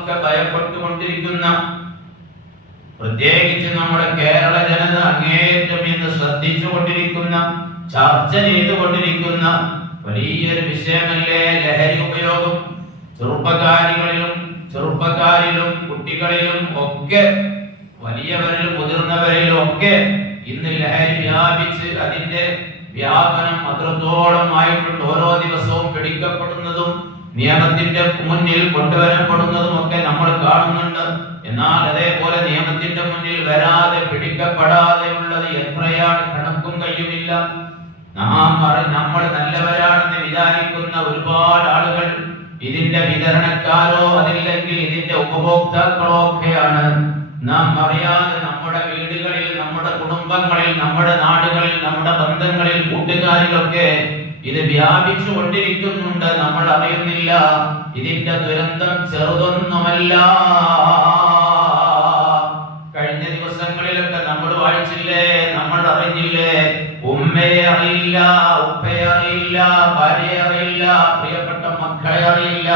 ആളുകളൊക്കെ ഭയപ്പെട്ടുകൊണ്ടിരിക്കുന്ന പ്രത്യേകിച്ച് നമ്മുടെ കേരള ജനത അങ്ങേയറ്റം ഇന്ന് ശ്രദ്ധിച്ചുകൊണ്ടിരിക്കുന്ന ചർച്ച ചെയ്തുകൊണ്ടിരിക്കുന്ന വലിയൊരു വിഷയമല്ലേ ലഹരി ഉപയോഗം? ചെറുപ്പക്കാരികളിലും ചെറുപ്പക്കാരിലും കുട്ടികളിലും ഒക്കെ വലിയവരിലും മുതിർന്നവരിലും ഒക്കെ ഇന്ന് ലഹരി വ്യാപിച്ച് അതിന്റെ വ്യാപനം അത്രത്തോളം ആയിട്ടുണ്ട് ഓരോ ദിവസവും പിടിക്കപ്പെടുന്നതും നിയമത്തിന്റെ മുന്നിൽ കൊണ്ടുവരപ്പെടുന്നതും ഒക്കെ നമ്മൾ കാണുന്നുണ്ട്. എന്നാൽ അതേപോലെ നിയമത്തിന്റെ മുന്നിൽ വരാതെ പിടിക്കപ്പെടാതെ ഉള്ളത് എത്രയാണ്? കണക്കും കയ്യുമില്ല നാം നമ്മൾ നല്ലവരാണെന്ന് വിചാരിക്കുന്ന ഒരുപാട് ആളുകൾ ഇതിന്റെ വിതരണക്കാരോ അതില്ലെങ്കിൽ ഇതിന്റെ ഉപഭോക്താക്കളോ ഒക്കെയാണ്. നാം അറിയാതെ നമ്മുടെ വീടുകളിൽ നമ്മുടെ കുടുംബങ്ങളിൽ നമ്മുടെ നാടുകളിൽ നമ്മുടെ ബന്ധങ്ങളിൽ കൂട്ടുകാരിലൊക്കെ ഇത് വ്യാപിച്ചു കൊണ്ടിരിക്കുന്നുണ്ട് അറിയുന്നില്ല ഇതിന്റെ ദുരന്തം ചെറുതൊന്നുമല്ല. കഴിഞ്ഞ ദിവസങ്ങളിലൊക്കെ നമ്മൾ വായിച്ചില്ലേ? നമ്മൾ അറിഞ്ഞില്ലേ? ഉമ്മയെ അറിയില്ല ഉപ്പയെ അറിയില്ല ഭാര്യയെ അറിയില്ല പ്രിയപ്പെട്ട മക്കളെ അറിയില്ല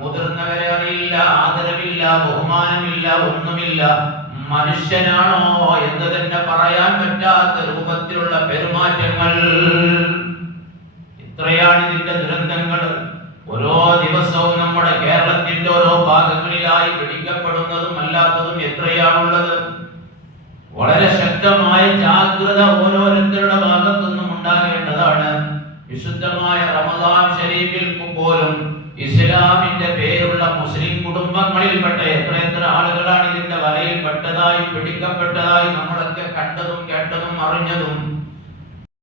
മുതിർന്നവരെ അറിയില്ല ആദരവില്ല ബഹുമാനമില്ല ഒന്നുമില്ല. മനുഷ്യനാണോ എന്ന് തന്നെ പറയാൻ പറ്റാത്ത രൂപത്തിലുള്ള പെരുമാറ്റങ്ങൾ. ഇത്രയാണ് ഇതിന്റെ ദുരന്തങ്ങൾ. ഓരോ ദിവസവും നമ്മുടെ കേരളത്തിന്റെ ഓരോ ഭാഗങ്ങളിലായി പിടിക്കപ്പെടുന്നതും അല്ലാത്തതും എത്രയാണുള്ളത്? വളരെ ശക്തമായ ജാഗ്രത ഓരോരുത്തരുടെ ഭാഗത്തുനിന്നും ഉണ്ടാകേണ്ടതാണ്. വിശുദ്ധമായ റമദാൻ ഷരീഫിൽ പോലും ഇസ്ലാമിന്റെ പേരുള്ള മുസ്ലിം കുടുംബങ്ങളിൽപ്പെട്ട എത്ര എത്ര ആളുകളാണ് ഇതിന്റെ വലയിൽ പെട്ടതായും പിടിക്കപ്പെട്ടതായും നമ്മളൊക്കെ കണ്ടതും കേട്ടതും അറിഞ്ഞതും